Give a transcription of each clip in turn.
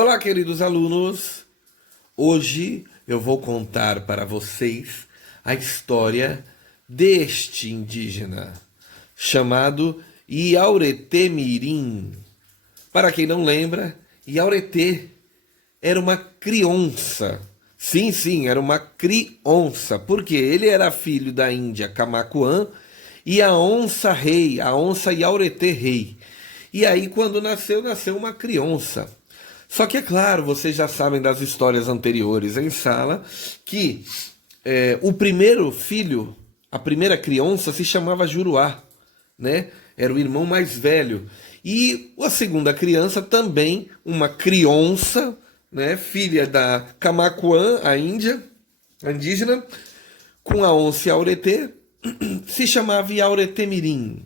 Olá, queridos alunos! Hoje eu vou contar para vocês a história deste indígena chamado Iauretê Mirim. Para quem não lembra, Iauretê era uma criança. Sim, era uma criança, porque ele era filho da Índia Camacuã e a onça-rei, a onça Iauretê rei. E aí, quando nasceu uma criança. Só que, é claro, vocês já sabem das histórias anteriores em sala, que o primeiro filho, a primeira criança, se chamava Juruá, né? Era o irmão mais velho. E a segunda criança também, uma criança, né? Filha da Camacuã, a Índia, a indígena, com a onça Iauretê, se chamava Iauretê Mirim.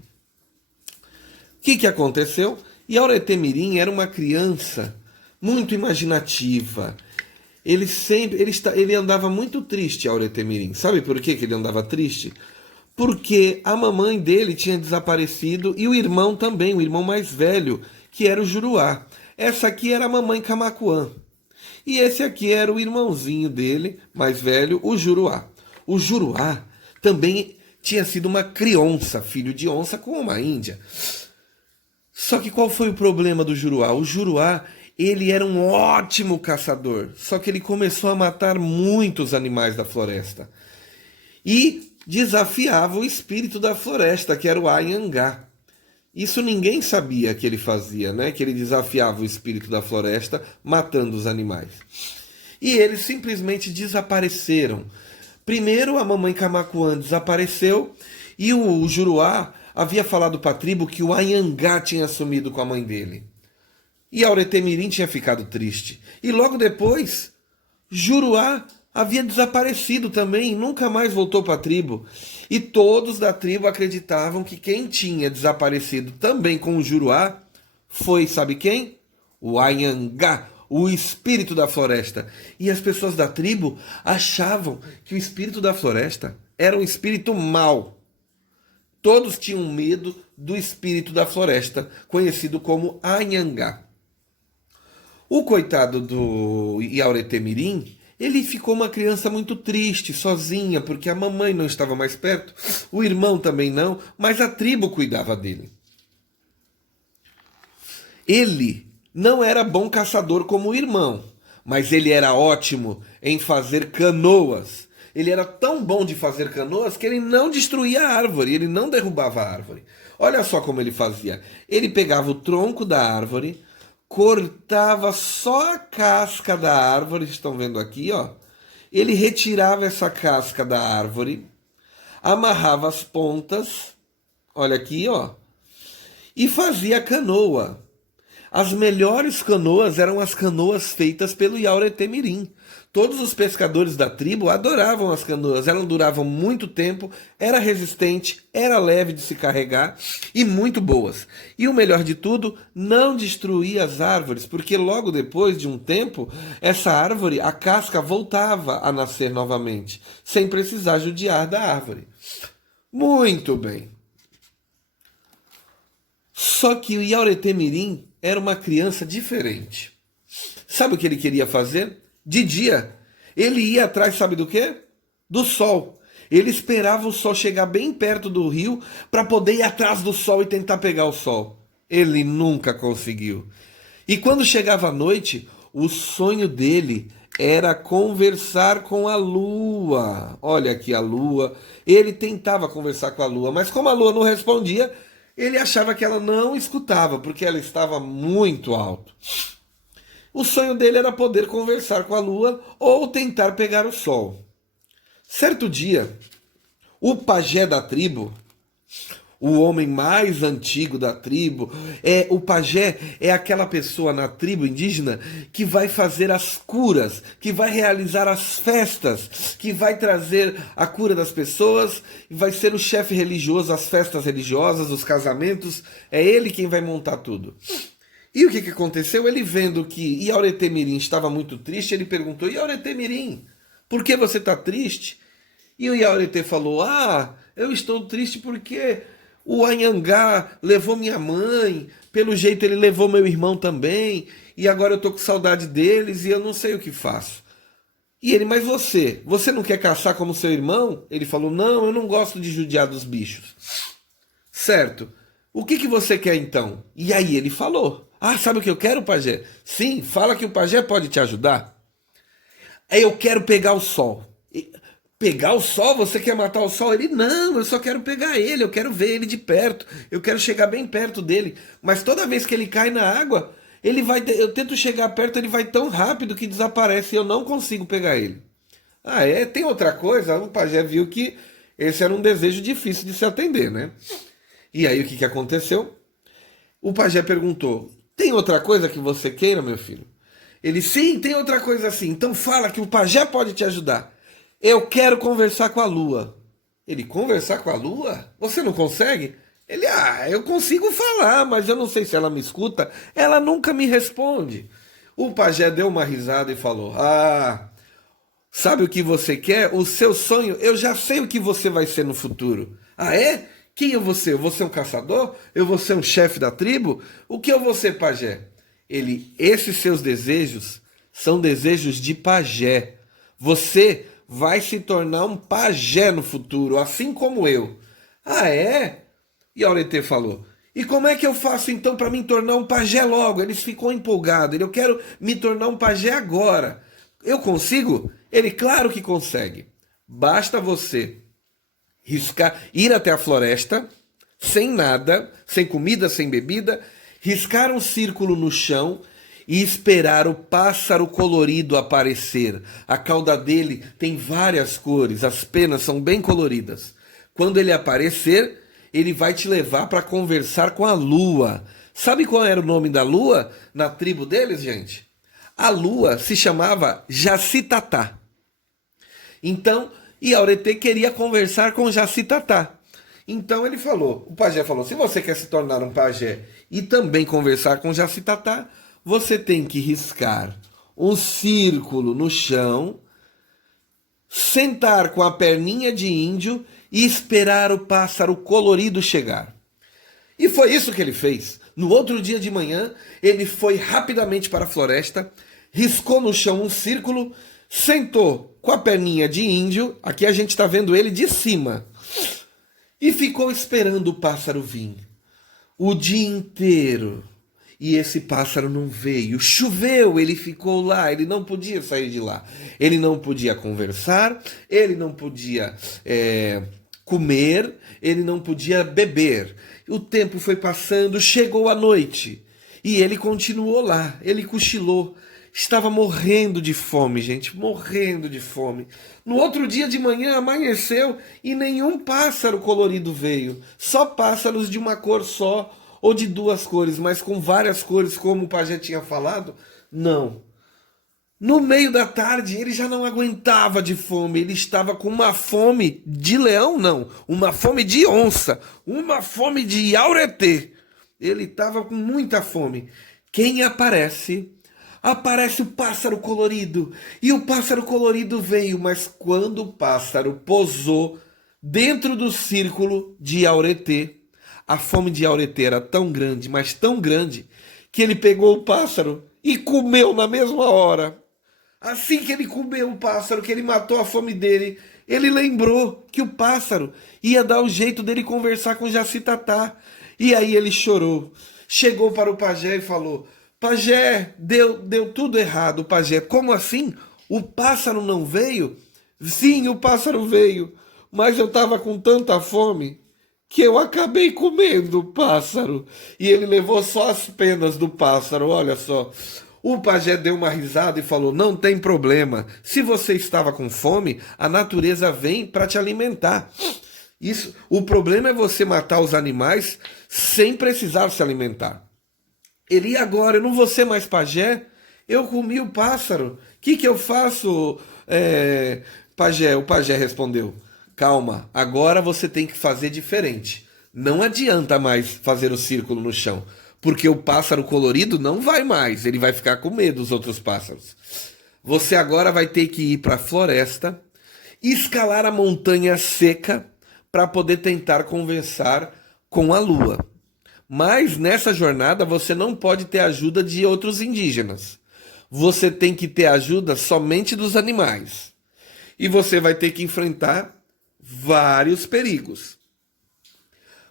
O que aconteceu? Iauretê Mirim era uma criança muito imaginativa. Ele andava muito triste, Iauretê Mirim. Sabe por que ele andava triste? Porque a mamãe dele tinha desaparecido e o irmão também, o irmão mais velho, que era o Juruá. Essa aqui era a mamãe Camacuã. E esse aqui era o irmãozinho dele, mais velho, o Juruá. O Juruá também tinha sido uma criança, filho de onça com uma índia. Só que qual foi o problema do Juruá? O Juruá, ele era um ótimo caçador, só que ele começou a matar muitos animais da floresta. E desafiava o espírito da floresta, que era o Anhangá. Isso ninguém sabia que ele fazia, né? Que ele desafiava o espírito da floresta, matando os animais. E eles simplesmente desapareceram. Primeiro a mamãe Camacuã desapareceu e o Juruá havia falado para a tribo que o Anhangá tinha sumido com a mãe dele. E Iauretê Mirim tinha ficado triste. E logo depois, Juruá havia desaparecido também, nunca mais voltou para a tribo. E todos da tribo acreditavam que quem tinha desaparecido também com o Juruá foi, sabe quem? O Anhangá, o espírito da floresta. E as pessoas da tribo achavam que o espírito da floresta era um espírito mau. Todos tinham medo do espírito da floresta, conhecido como Anhangá. O coitado do Iauretê Mirim, ele ficou uma criança muito triste, sozinha, porque a mamãe não estava mais perto, o irmão também não, mas a tribo cuidava dele. Ele não era bom caçador como o irmão, mas ele era ótimo em fazer canoas. Ele era tão bom de fazer canoas que ele não destruía a árvore, ele não derrubava a árvore. Olha só como ele fazia. Ele pegava o tronco da árvore, cortava só a casca da árvore, estão vendo aqui, ó. Ele retirava essa casca da árvore, amarrava as pontas, olha aqui, ó, e fazia canoa. As melhores canoas eram as canoas feitas pelo Iauretê Mirim. Todos os pescadores da tribo adoravam as canoas. Elas duravam muito tempo, era resistente, era leve de se carregar e muito boas. E o melhor de tudo, não destruía as árvores, porque logo depois de um tempo, essa árvore, a casca voltava a nascer novamente, sem precisar judiar da árvore. Muito bem. Só que o Iauretê Mirim era uma criança diferente. Sabe o que ele queria fazer? De dia, ele ia atrás, sabe do quê? Do sol. Ele esperava o sol chegar bem perto do rio para poder ir atrás do sol e tentar pegar o sol. Ele nunca conseguiu. E quando chegava a noite, o sonho dele era conversar com a lua. Olha aqui a lua. Ele tentava conversar com a lua, mas como a lua não respondia, ele achava que ela não escutava, porque ela estava muito alto. O sonho dele era poder conversar com a lua ou tentar pegar o sol. Certo dia, o pajé da tribo, o homem mais antigo da tribo, o pajé é aquela pessoa na tribo indígena que vai fazer as curas, que vai realizar as festas, que vai trazer a cura das pessoas, vai ser o chefe religioso, as festas religiosas, os casamentos, é ele quem vai montar tudo. E o que aconteceu? Ele vendo que Iauretê Mirim estava muito triste, ele perguntou: Iauretê Mirim, por que você está triste? E o Iauretê falou: eu estou triste porque o Anhangá levou minha mãe, pelo jeito ele levou meu irmão também, e agora eu tô com saudade deles e eu não sei o que faço. E ele, mas você não quer caçar como seu irmão? Ele falou, não, eu não gosto de judiar dos bichos. Certo. O que você quer então? E aí ele falou, ah, sabe o que eu quero, pajé? Sim, fala que o pajé pode te ajudar. Aí eu quero pegar o sol. Pegar o sol? Você quer matar o sol? Ele, não, eu só quero pegar ele, eu quero ver ele de perto, eu quero chegar bem perto dele. Mas toda vez que ele cai na água, eu tento chegar perto, ele vai tão rápido que desaparece e eu não consigo pegar ele. Ah, é? Tem outra coisa? O pajé viu que esse era um desejo difícil de se atender, né? E aí o que aconteceu? O pajé perguntou, tem outra coisa que você queira, meu filho? Ele, sim, tem outra coisa assim. Então fala que o pajé pode te ajudar. Eu quero conversar com a lua. Ele, conversar com a lua? Você não consegue? Ele, eu consigo falar, mas eu não sei se ela me escuta. Ela nunca me responde. O pajé deu uma risada e falou, sabe o que você quer? O seu sonho, eu já sei o que você vai ser no futuro. Ah, é? Quem eu vou ser? Eu vou ser um caçador? Eu vou ser um chefe da tribo? O que eu vou ser, pajé? Ele, esses seus desejos são desejos de pajé. Você vai se tornar um pajé no futuro, assim como eu. Ah, é? E Auretê falou, e como é que eu faço então para me tornar um pajé logo? Ele ficou empolgado, eu quero me tornar um pajé agora. Eu consigo? Ele, claro que consegue. Basta você ir até a floresta, sem nada, sem comida, sem bebida, riscar um círculo no chão e esperar o pássaro colorido aparecer. A cauda dele tem várias cores, as penas são bem coloridas. Quando ele aparecer, ele vai te levar para conversar com a lua. Sabe qual era o nome da lua na tribo deles, gente? A lua se chamava Jacitatá. Então, Auretê queria conversar com Jacitatá. Então o pajé falou, se você quer se tornar um pajé e também conversar com Jacitatá, você tem que riscar um círculo no chão, sentar com a perninha de índio e esperar o pássaro colorido chegar. E foi isso que ele fez. No outro dia de manhã, ele foi rapidamente para a floresta, riscou no chão um círculo, sentou com a perninha de índio, aqui a gente está vendo ele de cima, e ficou esperando o pássaro vir. O dia inteiro. E esse pássaro não veio. Choveu, ele ficou lá, ele não podia sair de lá. Ele não podia conversar, ele não podia comer, ele não podia beber. O tempo foi passando, chegou a noite. E ele continuou lá, ele cochilou. Estava morrendo de fome, gente, morrendo de fome. No outro dia de manhã amanheceu e nenhum pássaro colorido veio. Só pássaros de uma cor só, ou de duas cores, mas com várias cores, como o pajé tinha falado. Não. No meio da tarde, ele já não aguentava de fome. Ele estava com uma fome de leão, não. Uma fome de onça. Uma fome de Auretê. Ele estava com muita fome. Quem aparece? Aparece o pássaro colorido. E o pássaro colorido veio, mas quando o pássaro pousou dentro do círculo de Auretê, a fome de Auretê era tão grande, mas tão grande, que ele pegou o pássaro e comeu na mesma hora. Assim que ele comeu o pássaro, que ele matou a fome dele, ele lembrou que o pássaro ia dar o jeito dele conversar com Jacitatá. E aí ele chorou. Chegou para o pajé e falou, pajé, deu tudo errado, pajé. Como assim? O pássaro não veio? Sim, o pássaro veio, mas eu estava com tanta fome que eu acabei comendo o pássaro. E ele levou só as penas do pássaro, olha só. O pajé deu uma risada e falou, não tem problema. Se você estava com fome, a natureza vem para te alimentar. O problema é você matar os animais sem precisar se alimentar. Ele, e agora? Eu não vou ser mais pajé? Eu comi o pássaro. O que eu faço, pajé? O pajé respondeu, calma, agora você tem que fazer diferente. Não adianta mais fazer o círculo no chão, porque o pássaro colorido não vai mais, ele vai ficar com medo dos outros pássaros. Você agora vai ter que ir para a floresta, escalar a montanha seca para poder tentar conversar com a lua. Mas nessa jornada você não pode ter ajuda de outros indígenas. Você tem que ter ajuda somente dos animais. E você vai ter que enfrentar vários perigos.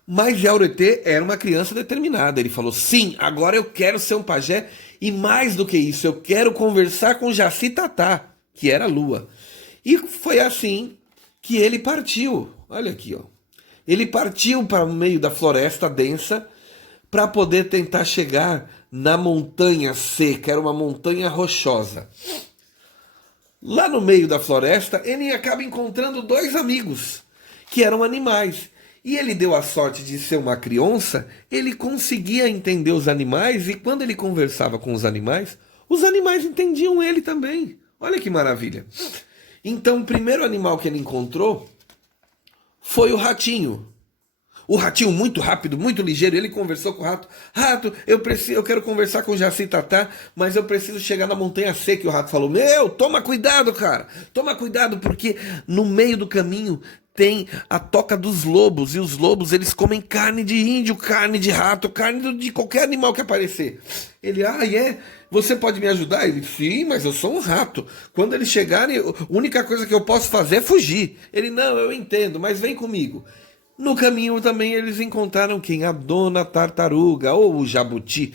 Mas Yaoretê era uma criança determinada. Ele falou: sim, agora eu quero ser um pajé. E mais do que isso, eu quero conversar com Jaci-Tatá, que era a lua. E foi assim que ele partiu. Olha aqui, ó. Ele partiu para o meio da floresta densa para poder tentar chegar na montanha seca. Era uma montanha rochosa. Lá no meio da floresta, ele acaba encontrando dois amigos, que eram animais. E ele deu a sorte de ser uma criança, ele conseguia entender os animais, e quando ele conversava com os animais entendiam ele também. Olha que maravilha. Então, o primeiro animal que ele encontrou foi o ratinho. O ratinho muito rápido, muito ligeiro, ele conversou com o rato. Rato, eu quero conversar com o Jaci-Tatá, mas eu preciso chegar na montanha seca. E o rato falou: meu, toma cuidado, cara. Toma cuidado, porque no meio do caminho tem a toca dos lobos. E os lobos, eles comem carne de índio, carne de rato, carne de qualquer animal que aparecer. Ele: é? Você pode me ajudar? Ele: sim, mas eu sou um rato. Quando eles chegarem, a única coisa que eu posso fazer é fugir. Ele: não, eu entendo, mas vem comigo. No caminho também eles encontraram quem? A dona tartaruga, ou o jabuti.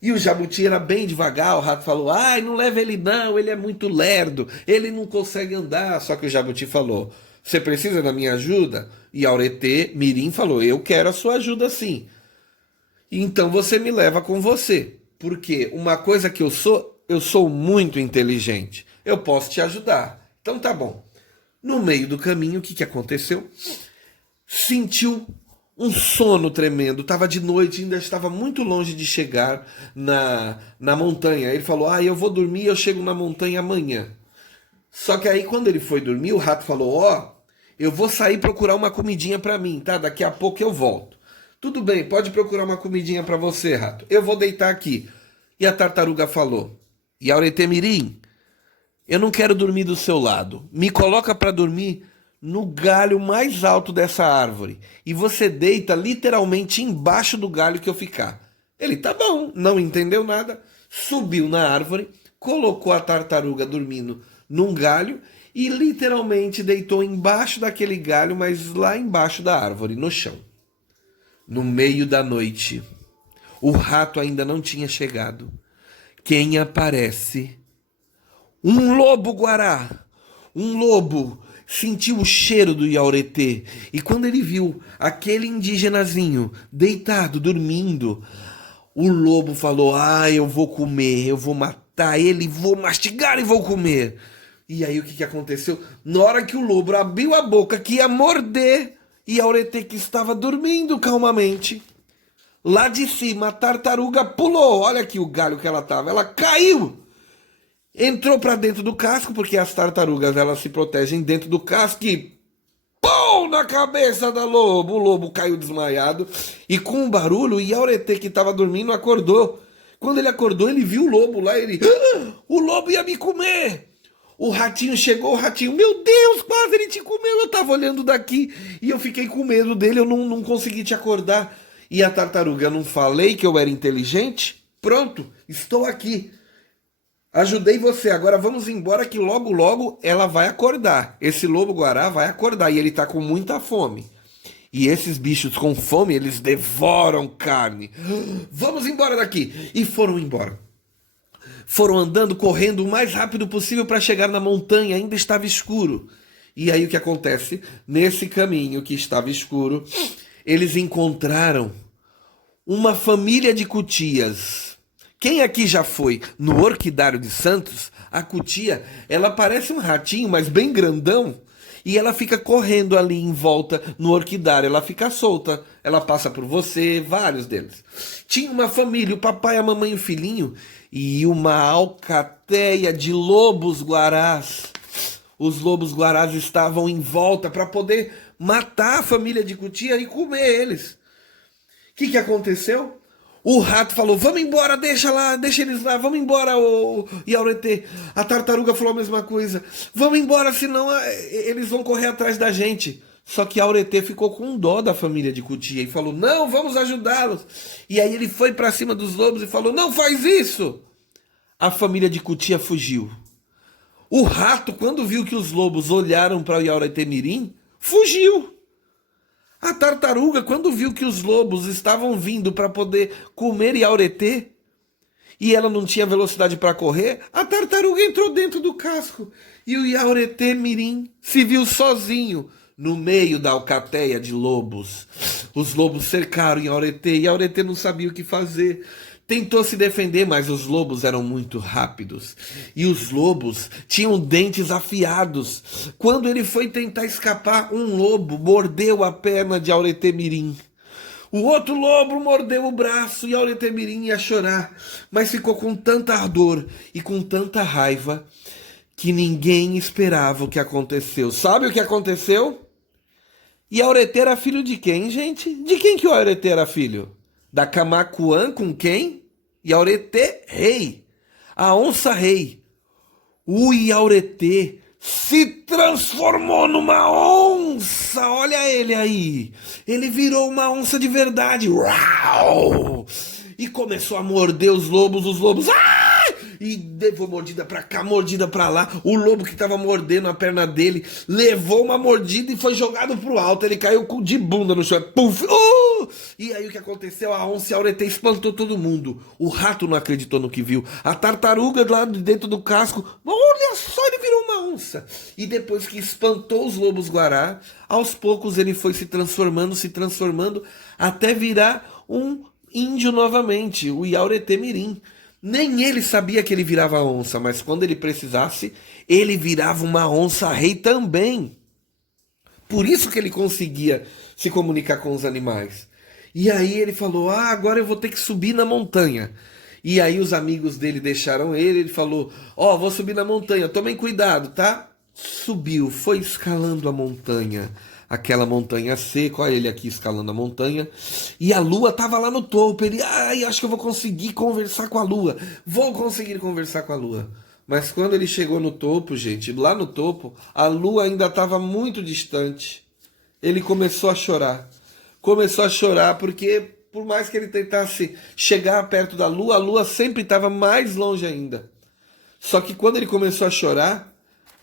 E o jabuti era bem devagar, o rato falou: ai, não leva ele não, ele é muito lerdo, ele não consegue andar. Só que o jabuti falou: você precisa da minha ajuda? E Yaoretê Mirim falou: eu quero a sua ajuda sim. Então você me leva com você, porque uma coisa que eu sou muito inteligente, eu posso te ajudar. Então tá bom. No meio do caminho, o que aconteceu? Sentiu um sono tremendo, estava de noite, ainda estava muito longe de chegar na montanha. Ele falou: eu vou dormir, eu chego na montanha amanhã. Só que aí quando ele foi dormir, o rato falou: eu vou sair procurar uma comidinha para mim, tá? Daqui a pouco eu volto. Tudo bem, pode procurar uma comidinha para você, rato. Eu vou deitar aqui. E a tartaruga falou: Yaoretê Mirim, eu não quero dormir do seu lado. Me coloca para dormir no galho mais alto dessa árvore. E você deita literalmente embaixo do galho que eu ficar. Ele: tá bom, não entendeu nada. Subiu na árvore, colocou a tartaruga dormindo num galho e literalmente deitou embaixo daquele galho, mas lá embaixo da árvore, no chão. No meio da noite, o rato ainda não tinha chegado. Quem aparece? Um lobo-guará. Um lobo sentiu o cheiro do Yaoretê. E quando ele viu aquele indígenazinho deitado, dormindo, o lobo falou: eu vou comer, eu vou matar ele, vou mastigar e vou comer. E aí o que aconteceu? Na hora que o lobo abriu a boca que ia morder, Yaoretê, que estava dormindo calmamente, lá de cima a tartaruga pulou. Olha aqui o galho que ela estava. Ela caiu. Entrou para dentro do casco, porque as tartarugas elas se protegem dentro do casco, e pum, na cabeça da lobo. O lobo caiu desmaiado e com um barulho, o Yaoretê, que estava dormindo, acordou. Quando ele acordou, ele viu o lobo lá, ele: o lobo ia me comer. O ratinho chegou, o ratinho: meu Deus, quase ele te comeu. Eu estava olhando daqui e eu fiquei com medo dele, eu não consegui te acordar. E a tartaruga: eu não falei que eu era inteligente? Pronto, estou aqui. Ajudei você, agora vamos embora que logo logo ela vai acordar. Esse lobo-guará vai acordar e ele tá com muita fome. E esses bichos com fome, eles devoram carne. Vamos embora daqui. E foram embora. Foram andando, correndo o mais rápido possível para chegar na montanha, ainda estava escuro. E aí o que acontece? Nesse caminho que estava escuro, eles encontraram uma família de cutias. Quem aqui já foi no Orquidário de Santos? A cutia, ela parece um ratinho, mas bem grandão. E ela fica correndo ali em volta no orquidário. Ela fica solta. Ela passa por você, vários deles. Tinha uma família, o papai, a mamãe e o filhinho. E uma alcateia de lobos-guarás. Os lobos-guarás estavam em volta para poder matar a família de cutia e comer eles. O que aconteceu? O rato falou: vamos embora, deixa eles lá, vamos embora, o Yaoretê. A tartaruga falou a mesma coisa: vamos embora, senão eles vão correr atrás da gente. Só que Auretê ficou com dó da família de Cutia e falou: não, vamos ajudá-los. E aí ele foi para cima dos lobos e falou: não faz isso. A família de Cutia fugiu. O rato, quando viu que os lobos olharam para o Yaoretemirim, fugiu. A tartaruga, quando viu que os lobos estavam vindo para poder comer Yaoretê, e ela não tinha velocidade para correr, a tartaruga entrou dentro do casco. E o Yaoretemirim se viu sozinho no meio da alcateia de lobos. Os lobos cercaram Yaoretê e Yaoretê não sabia o que fazer. Tentou se defender, mas os lobos eram muito rápidos. E os lobos tinham dentes afiados. Quando ele foi tentar escapar, um lobo mordeu a perna de Auretemirim. O outro lobo mordeu o braço e Auretemirim ia chorar. Mas ficou com tanta ardor e com tanta raiva que ninguém esperava o que aconteceu. Sabe o que aconteceu? E Auretê era filho de quem, gente? De quem que o Auretê era filho? Da Camacuã com quem? Yaoretê rei, a onça rei. O Yaoretê se transformou numa onça, olha ele aí. Ele virou uma onça de verdade. Uau! E começou a morder os lobos. E levou mordida pra cá, mordida pra lá. O lobo que tava mordendo a perna dele levou uma mordida e foi jogado pro alto. Ele caiu de bunda no chão. Puf! E aí o que aconteceu? A onça Auretê espantou todo mundo. O rato não acreditou no que viu. A tartaruga lá de dentro do casco, olha só, ele virou uma onça. E depois que espantou os lobos-guará, aos poucos ele foi se transformando, até virar um índio novamente, o Yaoretemirim. Nem ele sabia que ele virava onça, mas quando ele precisasse, ele virava uma onça-rei também. Por isso que ele conseguia se comunicar com os animais. E aí ele falou: agora eu vou ter que subir na montanha. E aí os amigos dele deixaram ele falou: vou subir na montanha, tomem cuidado, tá? Subiu, foi escalando a montanha. Aquela montanha seca, olha ele aqui escalando a montanha, e a lua estava lá no topo. Ele, acho que eu vou conseguir conversar com a lua, vou conseguir conversar com a lua. Mas quando ele chegou no topo, gente, lá no topo, a lua ainda estava muito distante. Ele começou a chorar porque por mais que ele tentasse chegar perto da lua, a lua sempre estava mais longe ainda. Só que quando ele começou a chorar,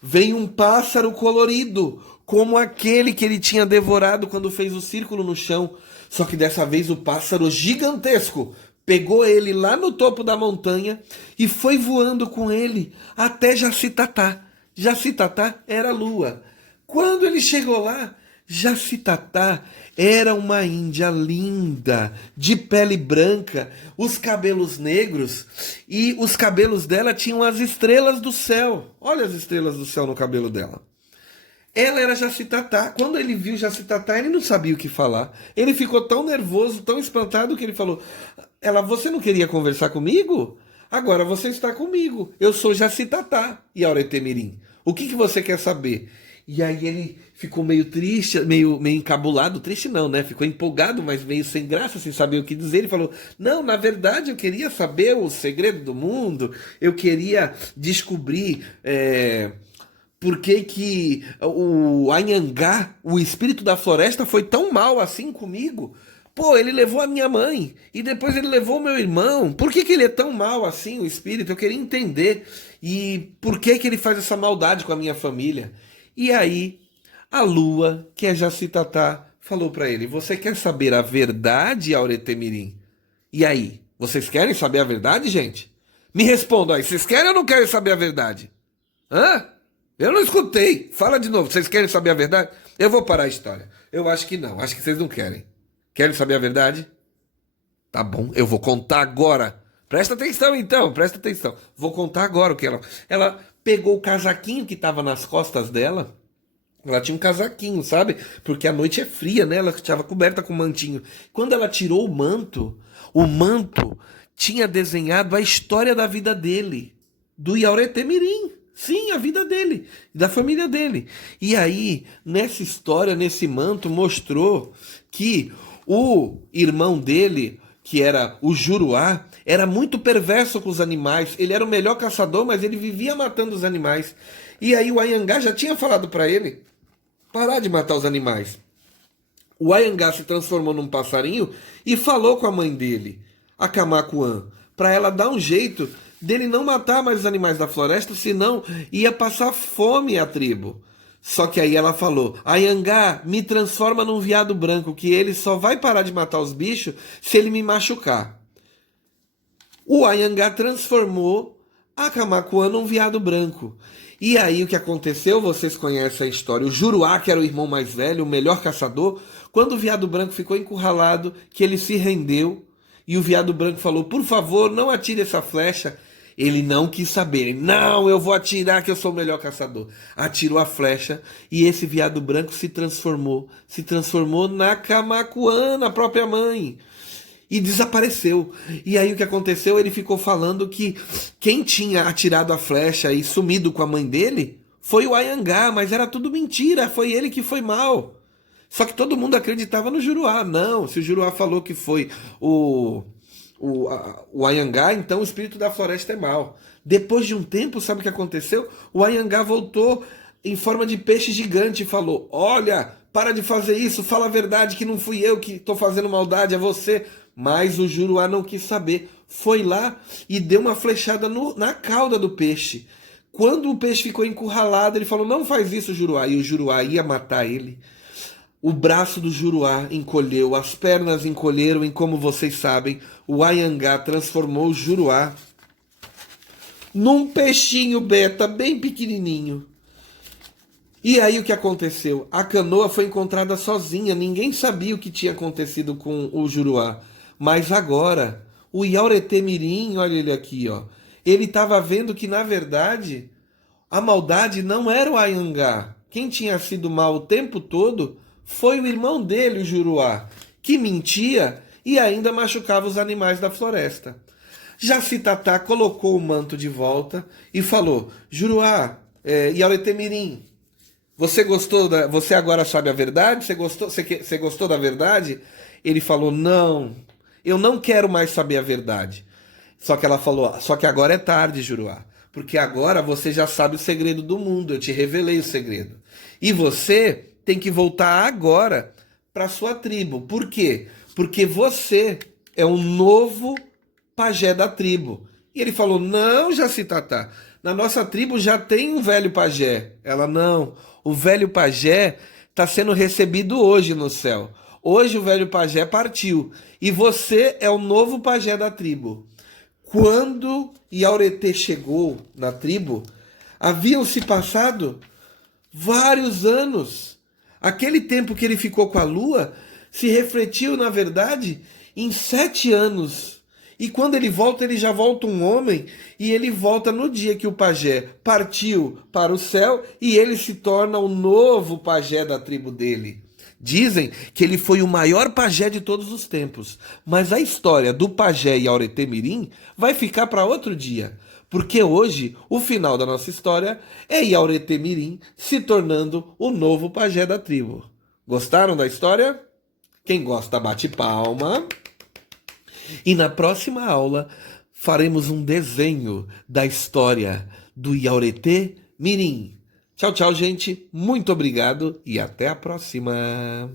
veio um pássaro colorido, como aquele que ele tinha devorado quando fez o círculo no chão. Só que dessa vez o pássaro gigantesco pegou ele lá no topo da montanha e foi voando com ele até Jacitatá. Jacitatá era a lua. Quando ele chegou lá, Jacitatá era uma índia linda, de pele branca, os cabelos negros, e os cabelos dela tinham as estrelas do céu. Olha as estrelas do céu no cabelo dela. Ela era Jacitatá. Quando ele viu Jacitatá, ele não sabia o que falar. Ele ficou tão nervoso, tão espantado, que ele falou: você não queria conversar comigo? Agora você está comigo. Eu sou Jacitatá e Auretemirim. O que você quer saber? E aí ele ficou meio triste, meio encabulado. Triste não, né? Ficou empolgado, mas meio sem graça, sem saber o que dizer. Ele falou: não, na verdade eu queria saber o segredo do mundo. Eu queria descobrir... por que o Anhangá, o espírito da floresta, foi tão mal assim comigo? Pô, ele levou a minha mãe e depois ele levou o meu irmão. Por que ele é tão mal assim, o espírito? Eu queria entender. E por que ele faz essa maldade com a minha família? E aí, a lua, que é Jacitatá, falou para ele: você quer saber a verdade, Auretemirim? E aí, vocês querem saber a verdade, gente? Me respondam aí, vocês querem ou não querem saber a verdade? Hã? Eu não escutei. Fala de novo. Vocês querem saber a verdade? Eu vou parar a história. Eu acho que não. Acho que vocês não querem. Querem saber a verdade? Tá bom. Eu vou contar agora. Presta atenção então. Presta atenção. Vou contar agora o que ela... Ela pegou o casaquinho que estava nas costas dela. Ela tinha um casaquinho, sabe? Porque a noite é fria, né? Ela estava coberta com um mantinho. Quando ela tirou o manto tinha desenhado a história da vida dele. Do Yaoretemirim. Sim, a vida dele, da família dele. E aí, nessa história, nesse manto, mostrou que o irmão dele, que era o Juruá, era muito perverso com os animais. Ele era o melhor caçador, mas ele vivia matando os animais. E aí o Anhangá já tinha falado para ele: parar de matar os animais. O Anhangá se transformou num passarinho e falou com a mãe dele, a Camacuã, para ela dar um jeito dele não matar mais os animais da floresta, senão ia passar fome a tribo. Só que aí ela falou, Anhangá, me transforma num veado branco, que ele só vai parar de matar os bichos se ele me machucar. O Anhangá transformou a Camacuã num veado branco. E aí o que aconteceu, vocês conhecem a história, o Juruá, que era o irmão mais velho, o melhor caçador, quando o veado branco ficou encurralado, que ele se rendeu, e o veado branco falou, por favor, não atire essa flecha. Ele não quis saber. Não, eu vou atirar que eu sou o melhor caçador. Atirou a flecha e esse veado branco se transformou. Se transformou na Camacuã, na própria mãe. E desapareceu. E aí o que aconteceu? Ele ficou falando que quem tinha atirado a flecha e sumido com a mãe dele foi o Anhangá, mas era tudo mentira. Foi ele que foi mal. Só que todo mundo acreditava no Juruá. Não, se o Juruá falou que foi o Anhangá, então o espírito da floresta é mau. Depois de um tempo, sabe o que aconteceu? O Anhangá voltou em forma de peixe gigante e falou, olha, para de fazer isso, fala a verdade que não fui eu que estou fazendo maldade, é você. Mas o Juruá não quis saber. Foi lá e deu uma flechada na cauda do peixe. Quando o peixe ficou encurralado, ele falou, não faz isso, Juruá. E o Juruá ia matar ele. O braço do Juruá encolheu, as pernas encolheram e, como vocês sabem, o Anhangá transformou o Juruá num peixinho beta bem pequenininho. E aí o que aconteceu? A canoa foi encontrada sozinha, ninguém sabia o que tinha acontecido com o Juruá. Mas agora, o Yaurete Mirim, olha ele aqui, ó, ele estava vendo que, na verdade, a maldade não era o Anhangá. Quem tinha sido mal o tempo todo foi o irmão dele, o Juruá, que mentia e ainda machucava os animais da floresta. Jacitatá colocou o manto de volta e falou, Juruá, Yaurete Mirim, você agora sabe a verdade? Você gostou da verdade? Ele falou, não, eu não quero mais saber a verdade. Só que ela falou, só que agora é tarde, Juruá, porque agora você já sabe o segredo do mundo, eu te revelei o segredo. E você tem que voltar agora para sua tribo. Por quê? Porque você é um novo pajé da tribo. E ele falou, não, Jacitatá, na nossa tribo já tem um velho pajé. Ela, não, o velho pajé está sendo recebido hoje no céu. Hoje o velho pajé partiu. E você é o novo pajé da tribo. Quando Yaurete chegou na tribo, haviam se passado vários anos. Aquele tempo que ele ficou com a lua se refletiu, na verdade, em 7 anos. E quando ele volta, ele já volta um homem, e ele volta no dia que o pajé partiu para o céu, e ele se torna o novo pajé da tribo dele. Dizem que ele foi o maior pajé de todos os tempos, mas a história do pajé Yaurete Mirim vai ficar para outro dia. Porque hoje, o final da nossa história é Yaurete Mirim se tornando o novo pajé da tribo. Gostaram da história? Quem gosta, bate palma. E na próxima aula, faremos um desenho da história do Yaurete Mirim. Tchau, tchau, gente. Muito obrigado e até a próxima.